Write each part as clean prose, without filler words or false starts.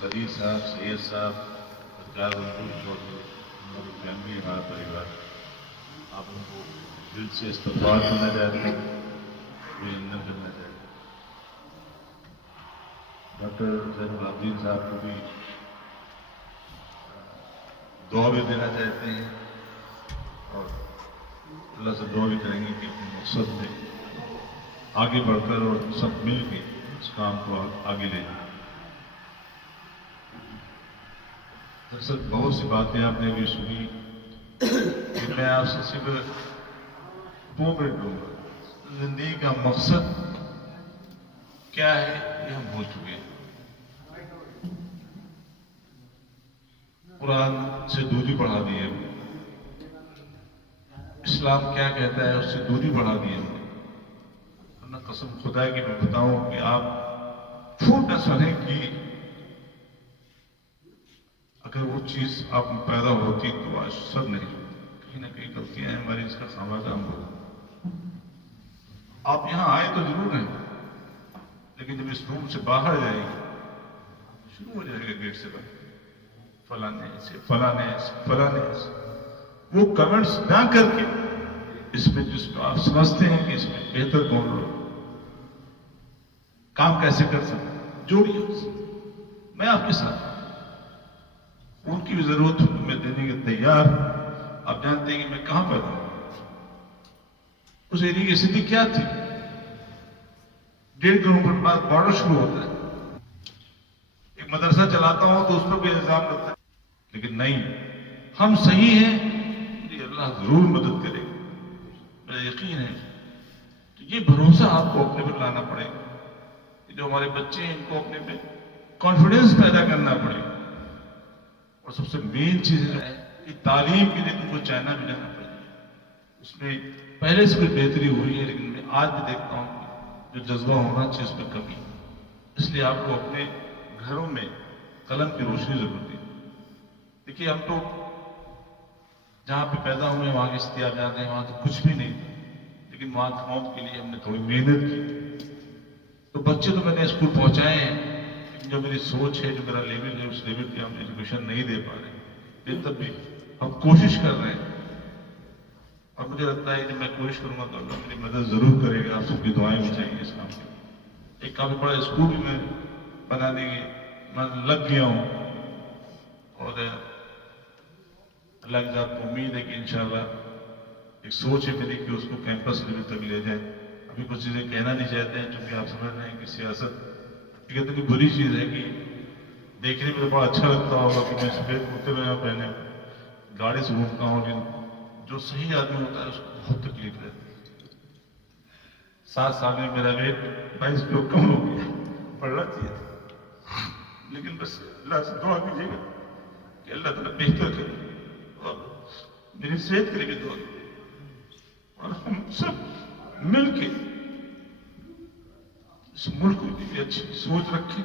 قدیر صاحب، سید صاحب، سرکار منظور اور ہماری فیملی، ہمارا پریوار، آپ ان کو دل سے استغفار کرنا چاہتے ہیں، ابھینندن کرنا چاہتے ہیں۔ ڈاکٹر زین العابدین صاحب کو بھی دعا بھی دینا چاہتے ہیں اور اللہ سے دعا بھی کریں گے کہ اپنے مقصد میں آگے بڑھ کر اور سب مل کے اس کام کو آگے لے جائیں۔ دراصل بہت سی باتیں آپ نے بھی سنی کہ میں آپ سے صرف 2 منٹ لوں گا۔ زندگی کا مقصد کیا ہے یہ ہم بھول چکے ہیں۔ قرآن سے دوری بڑھا دی ہے، اسلام کیا کہتا ہے اس سے دوری بڑھا دی ہے۔ ورنہ قسم خدا کی میں بتاؤں کہ آپ پھوٹ نہ سنیں کہ اگر وہ چیز آپ میں پیدا ہوتی تو آج سب نہیں ہوتی۔ کہیں نہ کہیں غلطیاں ہیں ہماری، اس کا خامیازہ ہم ہوگا۔ آپ یہاں آئے تو ضرور ہیں، لیکن جب اس روم سے باہر جائیں گے شروع ہو جائے گا گیٹ سے باہر فلانے سے فلانے سے فلانے سے، وہ کمنٹس نہ کر کے اس میں جس کو آپ سمجھتے ہیں کہ اس میں بہتر کون لوگ کام کیسے کر سکتے جوڑیے اس سے۔ میں آپ کے ساتھ ان کی بھی ضرورت میں دینے کے تیار۔ آپ جانتے ہیں کہ میں کہاں پیدا ہوں، اس ایریے کی استھتی کیا تھی۔ 1.5 کلومیٹر بعد بارڈر شروع ہوتا ہے۔ ایک مدرسہ چلاتا ہوں تو اس پر بھی الزام لگتا ہے، لیکن نہیں، ہم صحیح ہیں، مجھے اللہ ضرور مدد کرے گا، میرا یقین ہے۔ تو یہ بھروسہ آپ کو اپنے پر لانا پڑے گا۔ جو ہمارے بچے ہیں ان کو اپنے پہ کانفیڈنس پیدا کرنا پڑے گا۔ اور سب سے مین چیز ہے کہ تعلیم کے لیے تم کو چائنا بھی جانا پڑے گا۔ اس میں پہلے سے بھی بہتری ہوئی ہے، لیکن میں آج بھی دیکھتا ہوں کہ جو جذبہ ہونا چاہیے اس میں کمی ہے۔ اس لیے آپ کو اپنے گھروں میں قلم کی روشنی ضرورت ہے۔ دیکھیے ہم تو جہاں پہ پیدا ہوئے وہاں کی استھتی آپ جانتے ہیں، وہاں تو کچھ بھی نہیں تھا، لیکن وہاں قوم کے لیے ہم نے تھوڑی محنت کی۔ تو بچے تو میں نے اسکول پہنچائے ہیں، لیکن جو میری سوچ ہے، جو میرا لیول ہے، اس لیول پہ ہم ایجوکیشن نہیں دے پا رہے، لیکن تب بھی ہم کوشش کر رہے ہیں۔ اور مجھے لگتا ہے کہ میں کوشش کروں گا تو اللہ میری مدد ضرور کرے گا۔ آپ سب کی دعائیں بھی چاہیے اس کام کے۔ ایک کافی بڑا اسکول بھی میں بنانے کی میں لگ گیا ہوں، اور اللہ کی ذات کو امید ہے کہ انشاءاللہ ایک سوچ ہے میری کہ اس کو کیمپس لیول تک لے جائے۔ ابھی کچھ چیزیں کہنا نہیں چاہتے ہیں، چونکہ آپ سمجھ رہے ہیں کہ سیاست ایک اتنی بری چیز ہے کہ دیکھنے میں تو بڑا اچھا لگتا ہوگا کہ میں سفید کرتے پائجامہ پہنے گاڑی سے گھومتا ہوں، لیکن جو صحیح آدمی ہوتا ہے اس کو بہت تکلیف رہتی ہے۔ 7 سال میں میرا ویٹ 22 کلو کم ہو گیا، بڑھنا چاہیے تھا، لیکن بس اللہ سے دعا کیجیے گا کہ اللہ تعالیٰ بہتر کرے، اور میری صحت کے لیے بھی دعا کیجیے، اور ہم سب مل کے اس ملک کی بھی اچھی سوچ رکھیں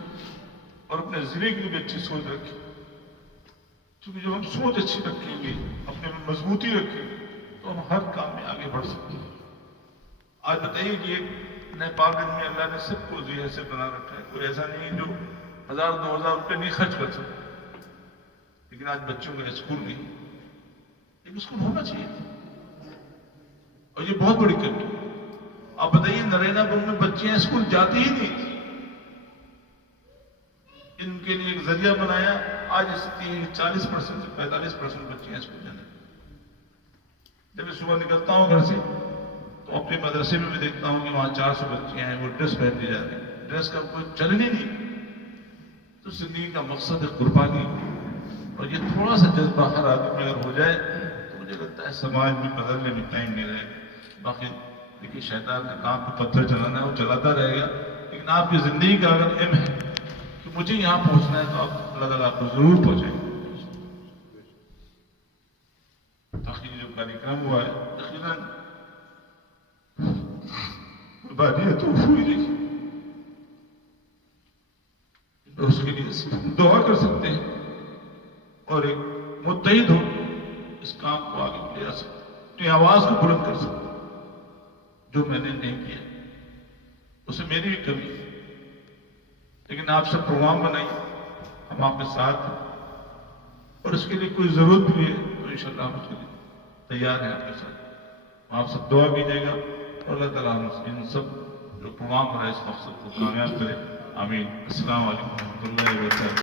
اور اپنے ضلع کے لیے بھی اچھی سوچ رکھیں۔ کیونکہ جب ہم سوچ اچھی رکھیں گے، اپنے میں مضبوطی رکھیں گے، تو ہم ہر کام میں آگے بڑھ سکتے ہیں۔ آج بتائیے کہ ایک نئے پاگل میں اللہ نے سب کو ذریعے سے بنا رکھا ہے، کوئی ایسا نہیں جو 1000-2000 روپے نہیں خرچ کر سکتا، لیکن آج بچوں کا اسکول نہیں، ایک اسکول ہونا چاہیے، اور یہ بہت بڑی کمی ہے۔ آپ بتائیے نرینا پور میں بچیاں اسکول جاتی ہی نہیں تھی، ان کے لیے ایک ذریعہ بنایا، آج استھتی 40% سے 45% بچیاں اسکول جانے۔ جب میں صبح نکلتا ہوں گھر سے تو اپنے مدرسے میں بھی دیکھتا ہوں کہ وہاں 400 بچیاں ہیں، وہ ڈریس پہن دی جا رہی ہیں، ڈریس کا کوئی چلن ہی نہیں۔ تو زندگی کا مقصد ہے قربانی، اور یہ تھوڑا سا جذبہ ہر آدمی میں اگر ہو جائے تو مجھے لگتا ہے سماج میں بدلنے میں ٹائم نہیں رہے گا۔ باقی دیکھیے شیطان نے کام پہ پتھر چلانا ہے، وہ چلاتا رہے گا، لیکن آپ کی زندگی کا اگر ایم ہے کہ مجھے یہاں پہنچنا ہے تو آپ اللہ تعالیٰ آپ کو ضرور پہنچائیں گے۔ تقریر جو کاریکرم ہوا ہے یقیناً قربانی تو ہوئی نہیں، اس کے لیے صرف دعا کر سکتے ہیں اور ایک متحد ہو اس کام کو آگے لے جا سکتے، اپنی آواز کو بلند کر سکتے۔ جو میں نے نہیں کیا اسے میری بھی کمی ہے، لیکن آپ سب پروگرام بنائیے، ہم ہم آپ کے ساتھ ہیں، اور اس کے لیے کوئی ضرورت بھی ہے تو انشاءاللہ ہم اس کے لیے تیار ہیں آپ کے ساتھ. آپ سب دعا کیجیے گا اور اللہ تعالیٰ ہم ان سب جو پروگرام ہو رہا ہے اس مقصد کو کامیاب کرے. آمین. السلام علیکم و رحمۃ اللہ وبرکاتہ.